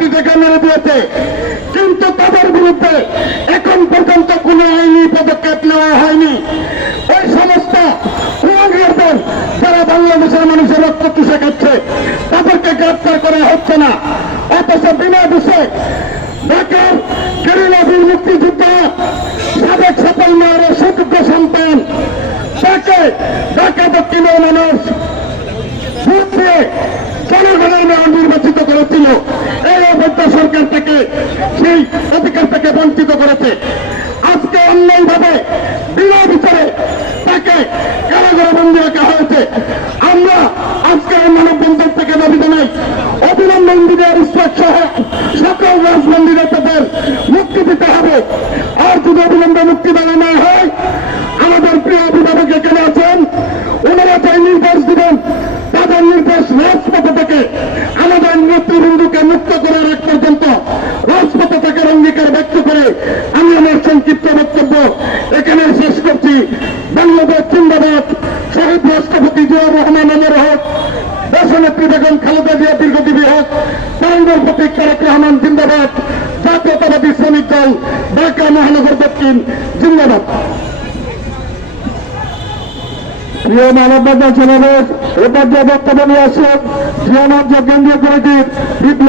হয়েছে কিন্তু তাদের বিরুদ্ধে এখন পর্যন্ত কোনো আইনি পদক্ষেপ নেওয়া হয়নি। ওই সমস্ত যারা বাংলাদেশের মানুষের রক্ত চুষে খাচ্ছে, তাদেরকে গ্রেপ্তার করা হচ্ছে না। অথচ বিনা বিষয়ে ঢাকার গেরিলাবীর মুক্তিযুদ্ধ, সাবেক সফল মেয়রের সুযোগ্য সন্তান, তাকে ঢাকা দক্ষিণের মানুষ সেই অধিকার থেকে বঞ্চিত করেছে। আজকে অন্যায়ভাবে, বিনা বিচারে তাকে কারাগারে বন্দী রাখা হয়েছে। আমরা আজকে মানববন্ধন থেকে দাবি জানাই অবিলম্বে ইন্দিরার ইস্পাত সহ সকল রাজবন্দী নেতাদের মুক্তি দিতে হবে। আর যদি অবিলম্বে মুক্তি দেওয়া না হয়, আমাদের প্রিয় অভিভাবক এখানে আছেন, ওনারা চাই নির্দেশ দিবেন, তাদের নির্দেশ রাজপথে থেকে আমাদের নেতৃবৃন্দুকে মুক্ত করার এক পর্যন্ত রাজপথে থাকার অঙ্গীকার ব্যক্ত করে আমি আমার সংক্ষিপ্ত বক্তব্য এখানে শেষ করছি। বাংলাদেশ জিন্দাবাদ। শহীদ রাষ্ট্রপতি জিয়াউর রহমান আমার হক, দেশনেত্রী বেগম খালেদা জিয়া দীর্ঘজীবী হোক তারঙ্গের প্রতীক তারেক রহমান জিন্দাবাদ। জাতীয়তাবাদী শ্রমিক দল, ঢাকা মহানগর দক্ষিণ, জিন্দাবাদ। প্রিয় মানববন্ধন সমাবেশ এ পর্যায়ে বক্তব্য নিয়ে আসেন, জিয়ানব কেন্দ্রীয় কমিটির বিপ্লবী